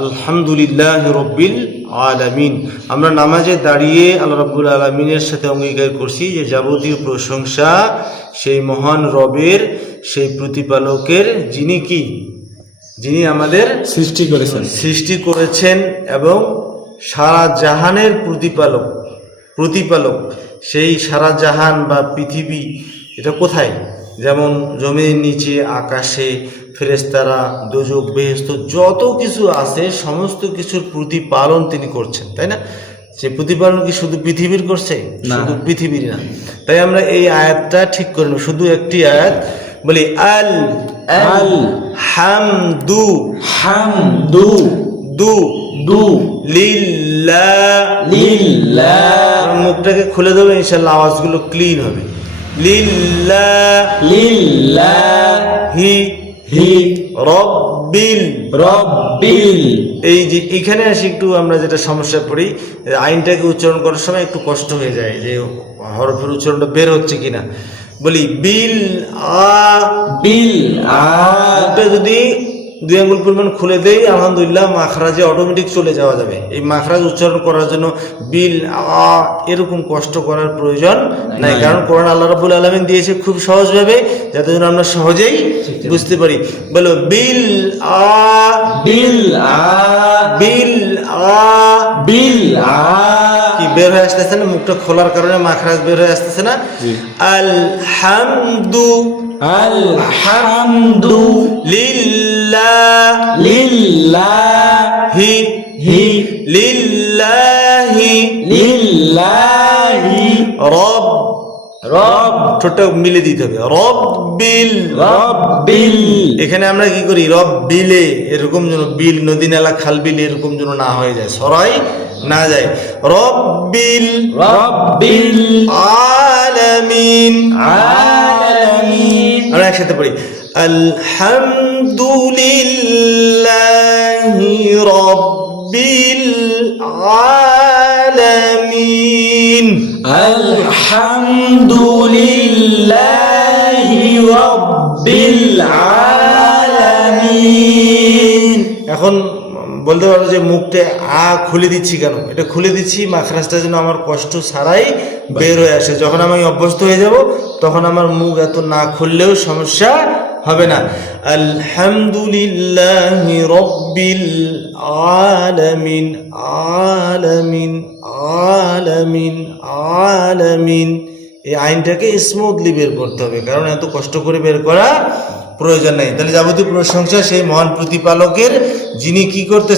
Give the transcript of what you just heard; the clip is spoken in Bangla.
আলহামদুলিল্লাহ রব্বিল আলামিন। আমরা নামাজে দাঁড়িয়ে আল্লাহ রাব্বুল আলামিনের সাথে অঙ্গীকার করছি যে যাবতীয় প্রশংসা সেই মহান রবের, সেই প্রতিপালকের, যিনি আমাদের সৃষ্টি করেছেন এবং সারা জাহানের প্রতিপালক। সেই সারা জাহান বা পৃথিবী এটা কোথায়? যেমন জমির নিচে, আকাশে, ফেরেশতারা, দোজখ, বেহেশত যত কিছু আছে সমস্ত কিছুর প্রতিপালন তিনি করছেন, তাই না? সে প্রতিপালন কি শুধু পৃথিবীর করছে? শুধু পৃথিবীর না। তাই আমরা এই আয়াতটা ঠিক করে নেব, শুধু একটি আয়াত বলি, আল আল হামদু হামদু দু দু লিল্লাহ। মুখটাকে খুলে দেবে, ইনশাআল্লাহ আওয়াজগুলো ক্লিন হবে। লিল্লাহি রব্বিল। এই যে এখানে আসি একটু আমরা যেটা সমস্যা পড়ি, আইনটাকে উচ্চারণ করার সময় একটু কষ্ট হয়ে যায় যে হরফের উচ্চারণটা বের হচ্ছে কিনা। বলি বিল আ যদি 2 আঙ্গুল পরিমাণ খুলে দেই, আলহামদুলিল্লাহ মাখরাজে অটোমেটিক চলে যাওয়া যাবে। এই মাখরাজ উচ্চারণ করার জন্য বিল আ এরকম কষ্ট করার প্রয়োজন নাই, কারণ কোরআন আল্লাহ রাব্বুল আলামিন দিয়েছে খুব সহজভাবে, যাতে যেন আমরা সহজেই বুঝতে পারি। বলো বিল আ কি বের হয়ে আসতেছে না? মুখটা খোলার কারণে মাখরাজ বের হয়ে আসতেছে না? আলহামদু লিল্লাহি রব ছোটটা মিলে দিতে হবে, রব্বিল। এখানে আমরা কি করি? রব্বিলে, এরকম যেন বিল, নদী নালা খাল বিল এরকম যেন না হয়ে যায়, সরাই না যায়। রব্বিল আলামিন। আমরা একসাথে পড়ি, আলহামদুলিল্লাহি রব্বিল আলামিন। আলহামদুলিল্লাহি রব্বিল আলামিন। এখন বলতে পারো যে মুখটা খুলে দিচ্ছি কেন? এটা খুলে দিচ্ছি মাখরাজটা যেন আমার কষ্ট ছাড়াই বের হয়ে আসে। যখন আমি অভ্যস্ত হয়ে যাব তখন আমার মুখ এত না খুললেও সমস্যা হবে না। আলহামদুলিল্লাহি রব্বিল আলামিন আলামিন। এই আইনটাকে স্মুথলি বের করতে হবে, কারণ এত কষ্ট করে বের করা প্রয়োজন নাই। তাহলে যাবতীয় প্রশংসা সেই মহান প্রতিপালকের, যিনি কি করতে